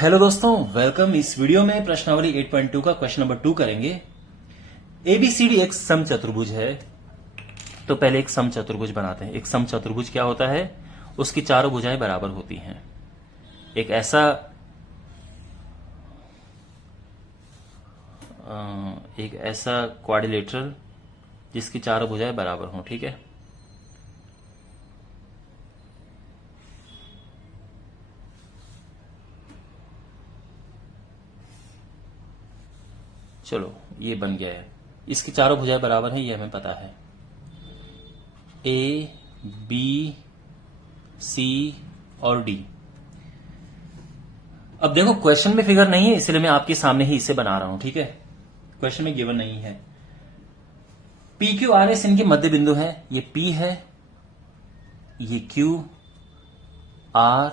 Hello दोस्तों, welcome. इस video में प्रश्नावली 8.2 का क्वेश्चन नंबर 2 करेंगे। एबीसीडी एक सम चतुर्भुज है। तो पहले एक सम चतुर्भुज बनाते हैं। एक सम चतुर्भुज क्या होता है? उसकी चारों भुजाएं बराबर होती हैं। एक ऐसा क्वाड्रिलेटरल जिसकी चारों भुजाएं बराबर हों। ठीक है, चलो ये बन गया है। इसकी चारों भुजाएं बराबर हैं, ये हमें पता है। ए, बी, सी और डी। अब देखो, क्वेश्चन में फिगर नहीं है, इसलिए मैं आपके सामने ही इसे बना रहा हूं। ठीक है, क्वेश्चन में गिवन नहीं है। पी क्यू आर एस इनके मध्य बिंदु है। ये पी है, ये क्यू, आर,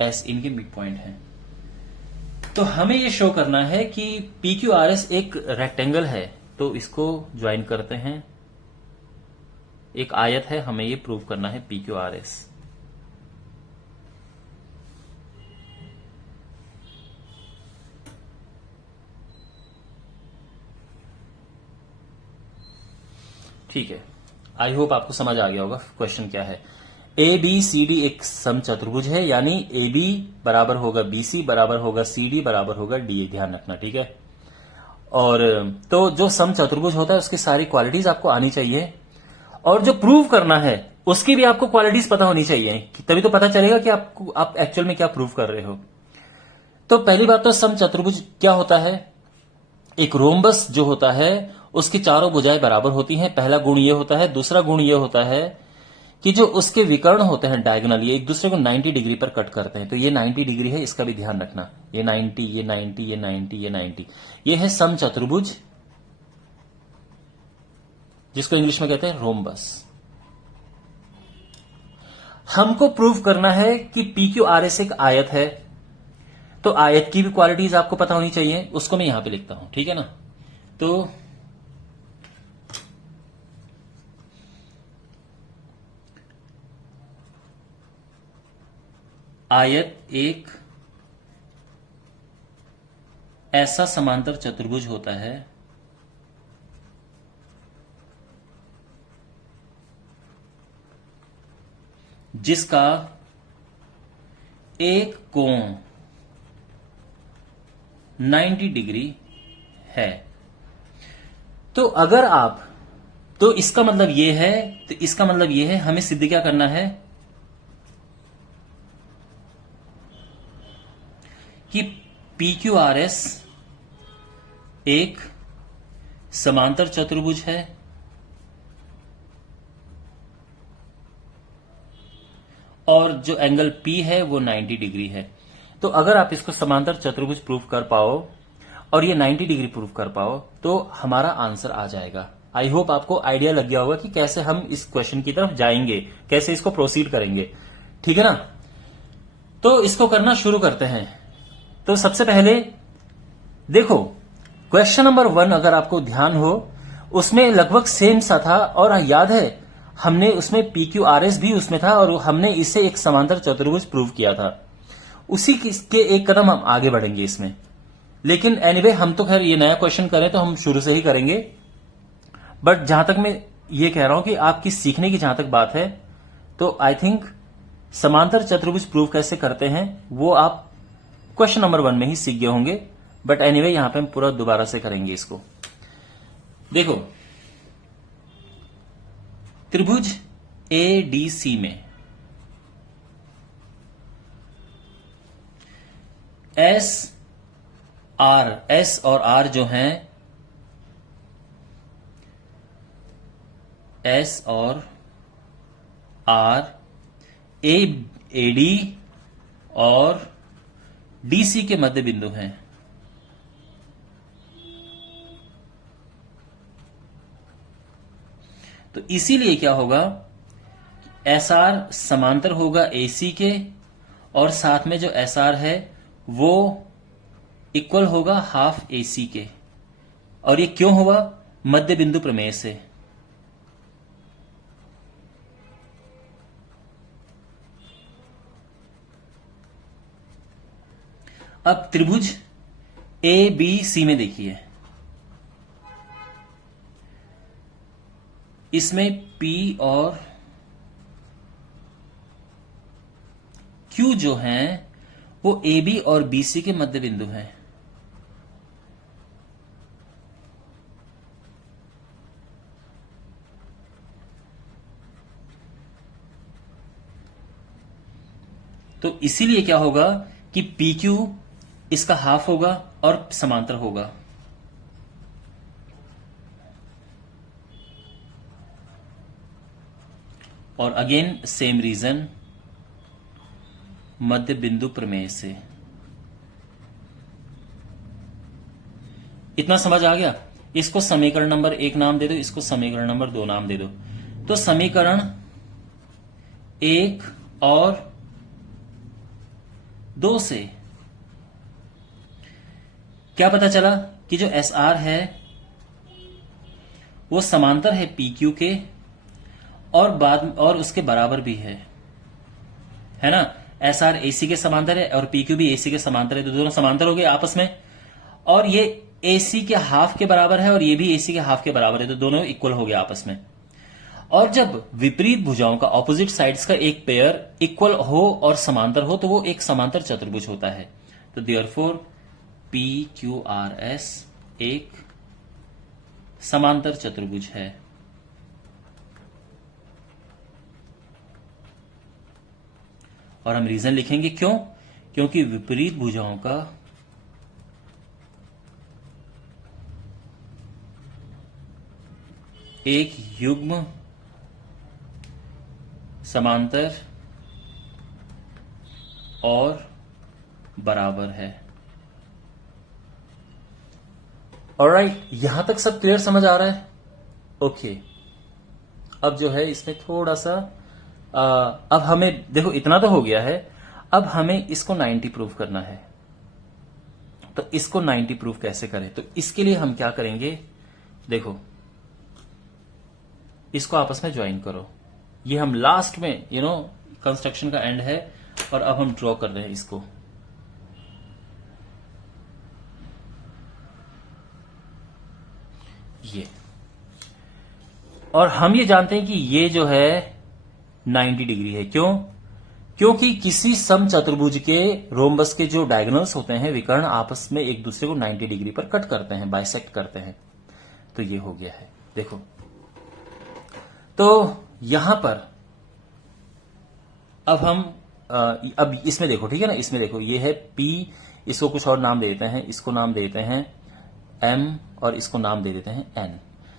एस इनके मिड पॉइंट है। तो हमें ये शो करना है कि पी क्यू आर एस एक रेक्टेंगल है। तो इसको ज्वाइन करते हैं। एक आयत है, हमें ये प्रूव करना है पी क्यू आर एस। ठीक है, आई होप आपको समझ आ गया होगा क्वेश्चन क्या है। ए बी सी डी एक सम चतुर्भुज है, यानी ए बी बराबर होगा बी सी बराबर होगा सी डी बराबर होगा डी। ध्यान रखना, ठीक है। और तो जो सम चतुर्भुज होता है उसकी सारी क्वालिटीज आपको आनी चाहिए, और जो प्रूव करना है उसकी भी आपको क्वालिटीज पता होनी चाहिए, तभी तो पता चलेगा कि आप एक्चुअल में क्या प्रूव कर रहे हो। तो पहली बात तो सम चतुर्भुज क्या होता है? एक रोम्बस जो होता है उसकी चारों भुजाएं बराबर होती हैं। पहला गुण ये होता है। दूसरा गुण ये होता है कि जो उसके विकर्ण होते हैं डायगोनल, ये एक दूसरे को 90 डिग्री पर कट करते हैं। तो ये 90 डिग्री है, इसका भी ध्यान रखना। ये 90, ये 90, ये 90, ये 90। ये है सम चतुर्भुज, जिसको इंग्लिश में कहते हैं रोम्बस। हमको प्रूव करना है कि पी क्यू आर एस एक आयत है। तो आयत की भी क्वालिटीज आपको पता होनी चाहिए, उसको मैं यहां पे लिखता हूं। ठीक है ना? तो आयत एक ऐसा समांतर चतुर्भुज होता है जिसका एक कोण 90 डिग्री है। तो अगर आप, तो इसका मतलब ये है, तो इसका मतलब ये है हमें सिद्ध क्या करना है कि पी क्यू आर एस एक समांतर चतुर्भुज है और जो एंगल P है वो 90 डिग्री है। तो अगर आप इसको समांतर चतुर्भुज प्रूव कर पाओ और ये 90 डिग्री प्रूव कर पाओ तो हमारा आंसर आ जाएगा। आई होप आपको आइडिया लग गया होगा कि कैसे हम इस क्वेश्चन की तरफ जाएंगे, कैसे इसको प्रोसीड करेंगे। ठीक है ना? तो इसको करना शुरू करते हैं। तो सबसे पहले देखो, क्वेश्चन नंबर 1 अगर आपको ध्यान हो, उसमें लगभग सेम सा था, और याद है हमने उसमें पी क्यू आर एस भी उसमें था और हमने इसे एक समांतर चतुर्भुज प्रूव किया था। उसी के एक कदम हम आगे बढ़ेंगे इसमें। लेकिन एनीवे हम तो खैर ये नया क्वेश्चन करें तो हम शुरू से ही करेंगे। बट जहां तक मैं ये कह रहा हूं कि आपकी सीखने की जहां तक बात है, तो आई थिंक समांतर चतुर्भुज प्रूव कैसे करते हैं वो आप क्वेश्चन नंबर 1 में ही सीख गए होंगे। बट एनीवे यहां पे हम पूरा दोबारा से करेंगे इसको। देखो, त्रिभुज ए डी सी में एस और आर जो हैं, एस और आर ए डी और डीसी के मध्य बिंदु हैं। तो इसीलिए क्या होगा, एस आर समांतर होगा एसी के, और साथ में जो एस आर है वो इक्वल होगा हाफ एसी के। और ये क्यों होगा? मध्य बिंदु प्रमेय से। अब त्रिभुज ए बी सी में देखिए, इसमें P और Q जो हैं वो AB और BC के मध्य बिंदु हैं। तो इसीलिए क्या होगा कि PQ इसका हाफ होगा और समांतर होगा। और अगेन सेम रीजन, मध्य बिंदु प्रमेय से। इतना समझ आ गया? इसको समीकरण नंबर 1 नाम दे दो, इसको समीकरण नंबर 2 नाम दे दो। तो समीकरण 1 और 2 से क्या पता चला कि जो SR है वो समांतर है PQ के और उसके बराबर भी है ना। SR AC के समांतर है और PQ भी AC के समांतर है, तो दोनों समांतर हो गए आपस में। और ये AC के हाफ के बराबर है और ये भी AC के हाफ के बराबर है, तो दोनों इक्वल हो गए आपस में। और जब विपरीत भुजाओं का, ऑपोजिट साइड्स का एक पेयर इक्वल हो और समांतर हो तो वो एक समांतर चतुर्भुज होता है। तो देयरफॉर PQRS एक समांतर चतुर्भुज है। और हम रीजन लिखेंगे क्यों? क्योंकि विपरीत भुजाओं का एक युग्म समांतर और बराबर है। ऑलराइट, यहां तक सब क्लियर समझ आ रहा है? ओके। अब जो है इसमें थोड़ा सा अब हमें देखो इतना तो हो गया है, अब हमें इसको 90 प्रूव करना है। तो इसको 90 प्रूव कैसे करें? तो इसके लिए हम क्या करेंगे, देखो इसको आपस में ज्वाइन करो। ये हम लास्ट में कंस्ट्रक्शन का एंड है और अब हम ड्रॉ कर रहे हैं इसको। ये और हम ये जानते हैं कि ये जो है 90 डिग्री है। क्यों? क्योंकि किसी सम चतुर्भुज के रोम्बस के जो डायगोनल्स होते हैं, विकर्ण आपस में एक दूसरे को 90 डिग्री पर कट करते हैं, बाइसेक्ट करते हैं। तो ये हो गया है, देखो। तो यहां पर अब हम अब इसमें देखो, ठीक है ना, इसमें देखो ये है P, इसको कुछ और नाम दे देते हैं, इसको नाम दे देते हैं M और इसको नाम दे देते हैं N।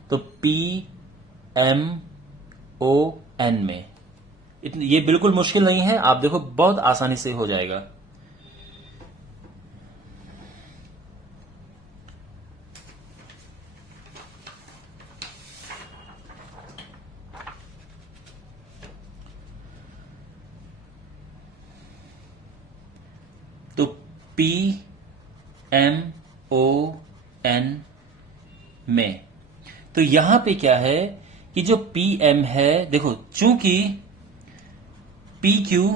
तो PMON में ये बिल्कुल मुश्किल नहीं है, आप देखो बहुत आसानी से हो जाएगा। तो PMON में तो यहां पे क्या है कि जो PM है, देखो चूंकि PQ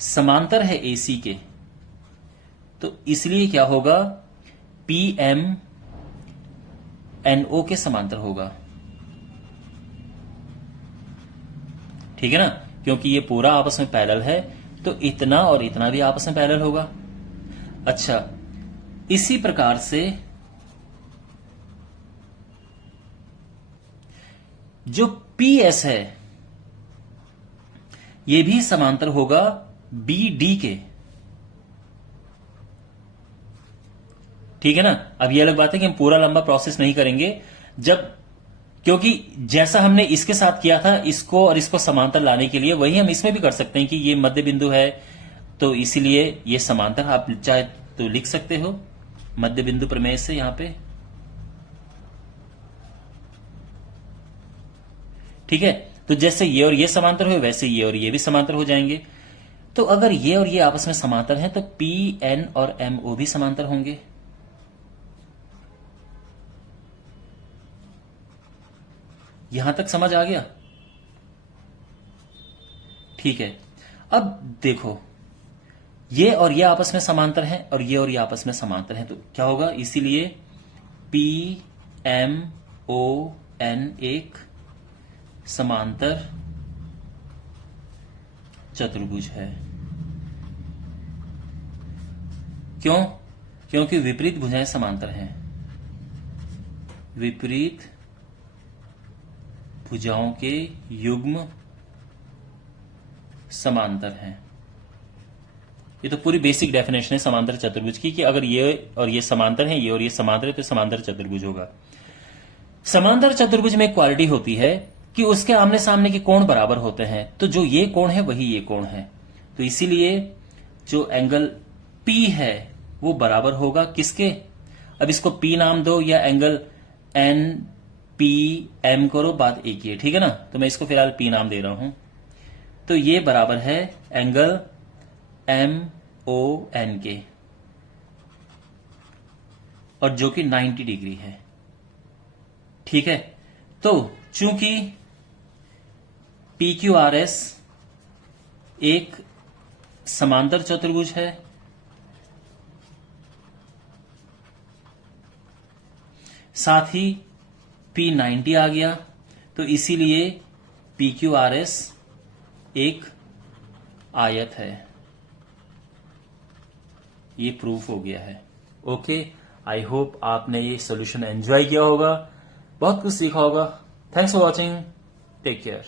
समांतर है AC के, तो इसलिए क्या होगा, PM NO के समांतर होगा। ठीक है ना, क्योंकि ये पूरा आपस में पैरेलल है, तो इतना और इतना भी आपस में पैरेलल होगा। अच्छा, इसी प्रकार से जो PS है ये भी समांतर होगा BD के। ठीक है ना। अब ये अलग बात है कि हम पूरा लंबा प्रोसेस नहीं करेंगे, क्योंकि जैसा हमने इसके साथ किया था, इसको और इसको समांतर लाने के लिए, वही हम इसमें भी कर सकते हैं कि ये मध्य बिंदु है, तो इसीलिए ये समांतर आप चाहे तो लिख सकते हो मध्य बिंदु प्रमेय से यहां पे। ठीक है, तो जैसे ये और ये समांतर हुए, वैसे ये और ये भी समांतर हो जाएंगे। तो अगर ये और ये आपस में समांतर हैं, तो PN और MO भी समांतर होंगे। यहां तक समझ आ गया? ठीक है। अब देखो ये और ये आपस में समांतर हैं और ये आपस में समांतर हैं, तो क्या होगा, इसीलिए पी एम ओ एन एक समांतर चतुर्भुज है। क्यों? क्योंकि विपरीत भुजाएं समांतर हैं। विपरीत भुजाओं के युग्म समांतर हैं। ये तो पूरी बेसिक डेफिनेशन है समांतर चतुर्भुज की, कि अगर ये और ये समांतर हैं, ये और ये समांतर है, तो समांतर चतुर्भुज होगा। समांतर चतुर्भुज में एक क्वालिटी होती है कि उसके आमने सामने के कोण बराबर होते हैं, तो जो ये कोण है वही ये कोण है, तो इसीलिए जो एंगल P है वो बराबर होगा किसके, अब इसको P नाम दो या एंगल NPM करो, बात एक ही है, ठीक है ना। तो मैं इसको फिलहाल P नाम दे रहा हूं। तो ये बराबर है एंगल MON के, और जो कि 90 डिग्री है, ठीक है। तो चूंकि PQRS एक समांतर चतुर्भुज है, साथ ही P90 आ गया, तो इसीलिए PQRS एक आयत है। ये प्रूफ हो गया है। ओके, आई होप आपने ये सॉल्यूशन एंजॉय किया होगा, बहुत कुछ सीखा होगा। Thanks for watching, take care.